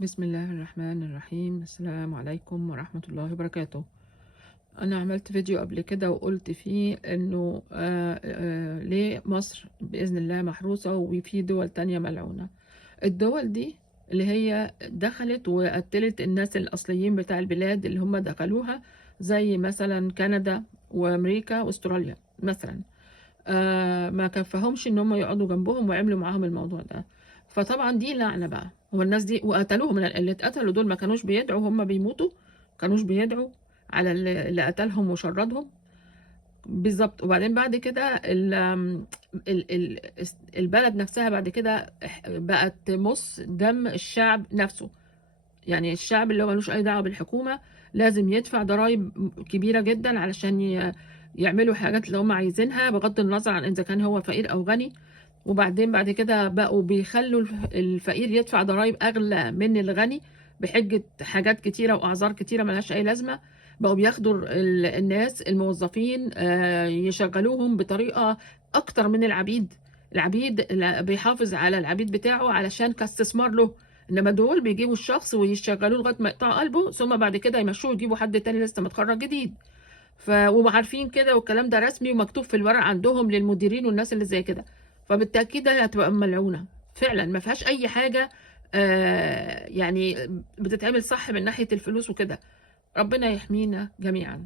بسم الله الرحمن الرحيم. السلام عليكم ورحمة الله وبركاته. أنا عملت فيديو قبل كده وقلت فيه إنه ليه مصر بإذن الله محروسة وفي دول تانية ملعونة. الدول دي اللي هي دخلت وقتلت الناس الأصليين بتاع البلاد اللي هم دخلوها، زي مثلا كندا وأمريكا وأستراليا مثلا. ما كفهمش ان هم يقعدوا جنبهم وعملوا معاهم الموضوع ده. فطبعا دي لعنة بقى. هو الناس دي وقتلوهم، اللي اتقتلوا دول ما كانوش بيدعوا، هم بيموتوا كانوش بيدعوا على اللي قتلهم وشردهم بالظبط. وبعدين بعد كده البلد نفسها بعد كده بقت تمص دم الشعب نفسه. يعني الشعب اللي هو ملوش اي دعوه بالحكومه لازم يدفع ضرائب كبيره جدا علشان يعملوا حاجات اللي هم عايزينها، بغض النظر عن اذا كان هو فقير او غني. وبعدين بعد كده بقوا بيخلوا الفقير يدفع ضرائب اغلى من الغني بحجه حاجات كتيره واعذار كتيره ملهاش اي لازمه. بقوا بياخدوا الناس الموظفين يشغلوهم بطريقه اكتر من العبيد. العبيد بيحافظ على العبيد بتاعه علشان كاستثمار له، انما دول بيجيبوا الشخص ويشغلوه لغايه ما يقطع قلبه، ثم بعد كده يمشوه ويجيبوا حد تاني لسه متخرج جديد. وعارفين كده، والكلام ده رسمي ومكتوب في الورق عندهم للمديرين والناس اللي زي كده. فبالتاكيد هي هتبقى ملعونه فعلا، ما فيهاش اي حاجه. يعني بتتعمل صح من ناحيه الفلوس وكده. ربنا يحمينا جميعا.